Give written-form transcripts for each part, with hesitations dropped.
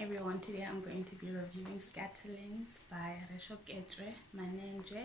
everyone, today I'm going to be reviewing Scatterlings by Rešoketšwe Manenzhe.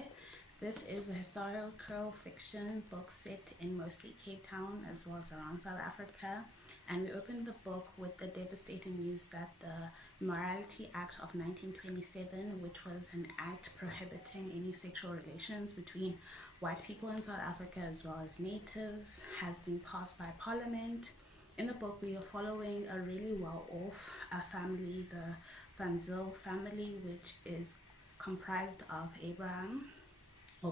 This is a historical fiction book set in mostly Cape Town as well as around South Africa, and we opened the book with the devastating news that the Morality Act of 1927, which was an act prohibiting any sexual relations between white people in South Africa as well as natives, has been passed by Parliament. In the book, we are following a really well-off family, the Van Zyl family, which is comprised of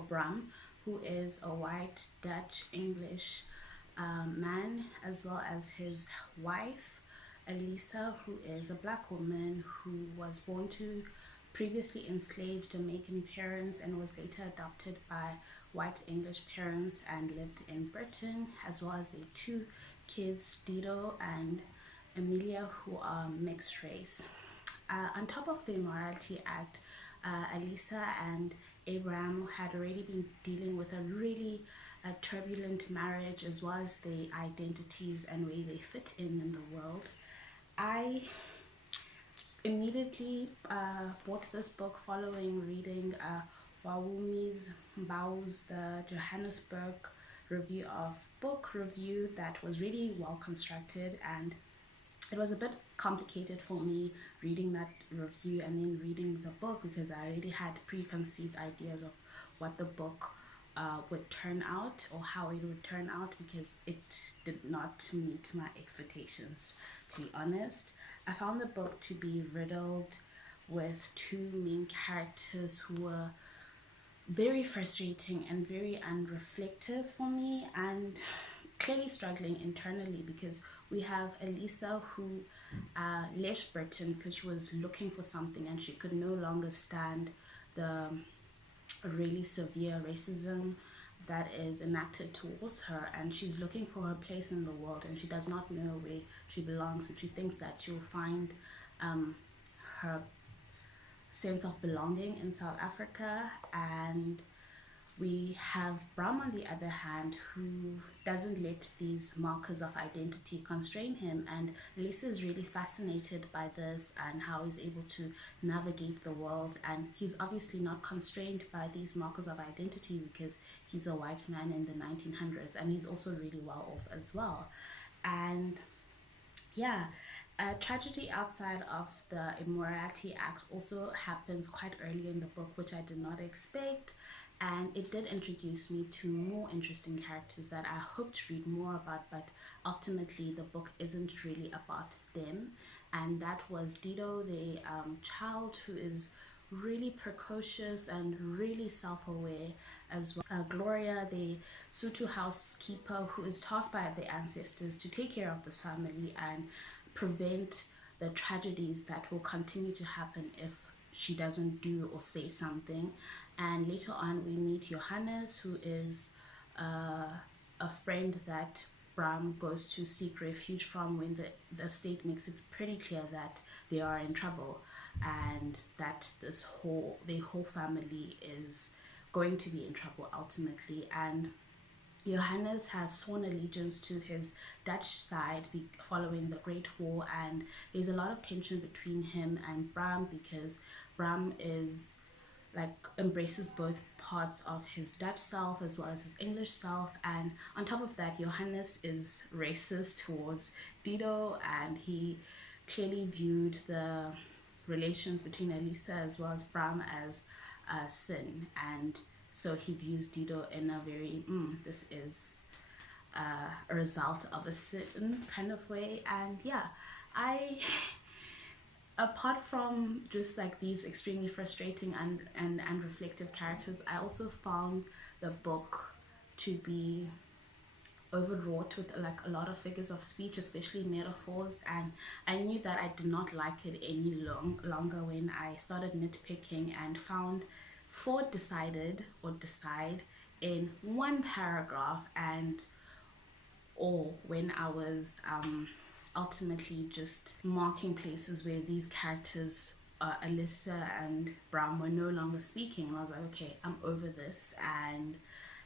Bram, who is a white Dutch English man, as well as his wife, Elisa, who is a black woman who was born to previously enslaved Jamaican parents and was later adopted by white English parents and lived in Britain, as well as the two kids, Dido and Emilia, who are mixed race. On top of the Morality Act, Elisa and Abraham had already been dealing with a really turbulent marriage, as well as the identities and way they fit in the world. I immediately bought this book following reading Wawumi Mbau's The Johannesburg Review of Book review that was really well constructed, and it was a bit complicated for me reading that review and then reading the book because I already had preconceived ideas of what the book would turn out or how it would turn out, because it did not meet my expectations, to be honest. I found the book to be riddled with two main characters who were very frustrating and very unreflective for me, and clearly struggling internally, because we have Elisa who left Britain because she was looking for something and she could no longer stand the really severe racism that is enacted towards her, and she's looking for her place in the world and she does not know where she belongs, and she thinks that she'll find her sense of belonging in South Africa. And we have Bram, on the other hand, who doesn't let these markers of identity constrain him, and Lisa is really fascinated by this and how he's able to navigate the world, and he's obviously not constrained by these markers of identity because he's a white man in the 1900s, and he's also really well off as well. And yeah, a tragedy outside of the Immorality Act also happens quite early in the book, which I did not expect, and it did introduce me to more interesting characters that I hope to read more about, but ultimately the book isn't really about them. And that was Dido, the child who is really precocious and really self-aware, as well. Gloria, the Sutu housekeeper, who is tasked by the ancestors to take care of this family and prevent the tragedies that will continue to happen if she doesn't do or say something. And later on we meet Johannes, who is a friend that Bram goes to seek refuge from when the state makes it pretty clear that they are in trouble and that their whole family is going to be in trouble ultimately. And Johannes has sworn allegiance to his Dutch side following the Great War, and there's a lot of tension between him and Bram because Bram is embraces both parts of his Dutch self as well as his English self, and on top of that Johannes is racist towards Dido, and he clearly viewed the relations between Elisa as well as Bram as a sin, and so he views Dido in a very this is a result of a sin kind of way. And yeah, I apart from just these extremely frustrating and reflective characters, I also found the book to be overwrought with a lot of figures of speech, especially metaphors, and I knew that I did not like it any longer when I started nitpicking and found Ford decide in one paragraph, and or when I was ultimately just marking places where these characters, Alyssa and Bram, were no longer speaking, and I was like, okay, I'm over this. And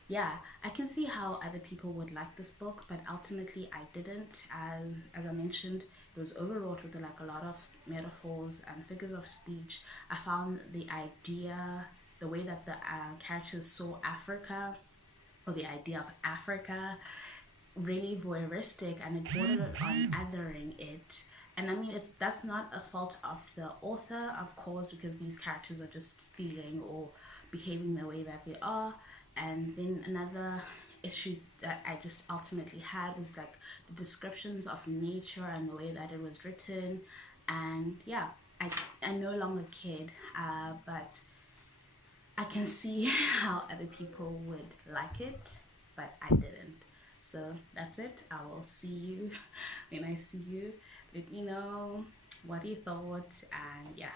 yeah, I can see how other people would like this book, but ultimately I didn't. As I mentioned, it was overwrought with like a lot of metaphors and figures of speech. I found the idea, the way that the characters saw Africa, or the idea of Africa, really voyeuristic, and it bordered on othering it. And I mean, that's not a fault of the author, of course, because these characters are just feeling or behaving the way that they are. And then another issue that I just ultimately had was like the descriptions of nature and the way that it was written. And yeah, I no longer cared, but I can see how other people would like it, but I didn't. So that's it. I will see you when I see you. Let me know what you thought, and yeah.